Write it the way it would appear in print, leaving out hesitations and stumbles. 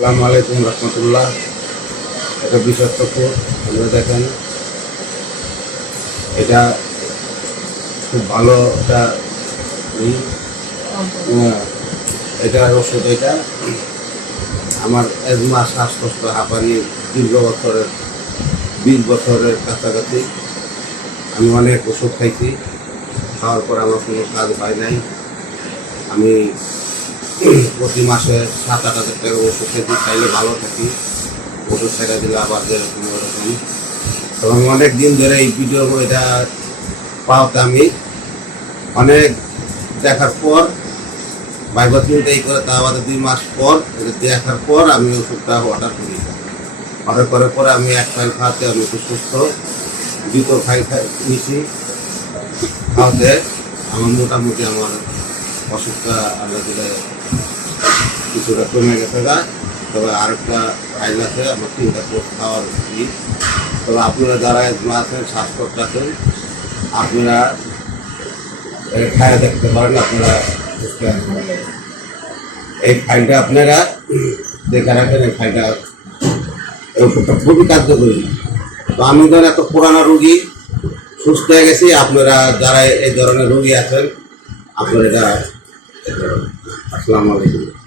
আসসালামু আলাইকুম রহমতুল্লাহ। এটা বিষাক্তপুর, আমরা দেখেন এটা খুব ভালো একটা এটার ওষুধ। এটা আমার এজমা, শ্বাসকষ্ট, হাঁপানি দীর্ঘ বছরের 20 বছরের কাছাকাছি আমি অনেক ওষুধ খাইছি, খাওয়ার পর আমার কোনো কাজ পাই নাই। আমি প্রতি মাসে 7-8 হাজার টাকা ওষুধ খেতে চাইলে ভালো থাকি, ওষুধ টাকা দিলে আবার যেরকম ওরকম। তো আমি অনেক দিন ধরে এই ভিডিও এটা পাওয়াতে আমি অনেক দেখার পর ভাইবা চিন্তাই করে তা আমাদের 2 মাস পর এটা দেখার পর আমি ওষুধটা অর্ডার করি। অর্ডার করার পরে আমি এক ফাইল খাওয়াতে আমি একটু সুস্থ, 2 ফাইল নিছি খাওয়াতে আমার মোটামুটি আমার অসুখটা আল্লাহ দিলে কিছুটা কমে গেছে গা। তবে আরেকটা ফাইল আছে আমার 3টা কোর্স খাওয়ার ই। তবে আপনারা যারা এজমা আছেন, শ্বাসকষ্ট আছেন, আপনারা খায় দেখতে পারেন, আপনারা এই ফাইলটা আপনারা দেখে রাখেন। এই ফাইলটা এই ওষুধটা খুবই কার্যকরী। তো আমি ধরেন এত পুরানো রোগী, সুস্থ হয়ে গেছি, আপনারা যারা এই ধরনের রোগী আছেন আপনারা এটা। আসসালামু আলাইকুম।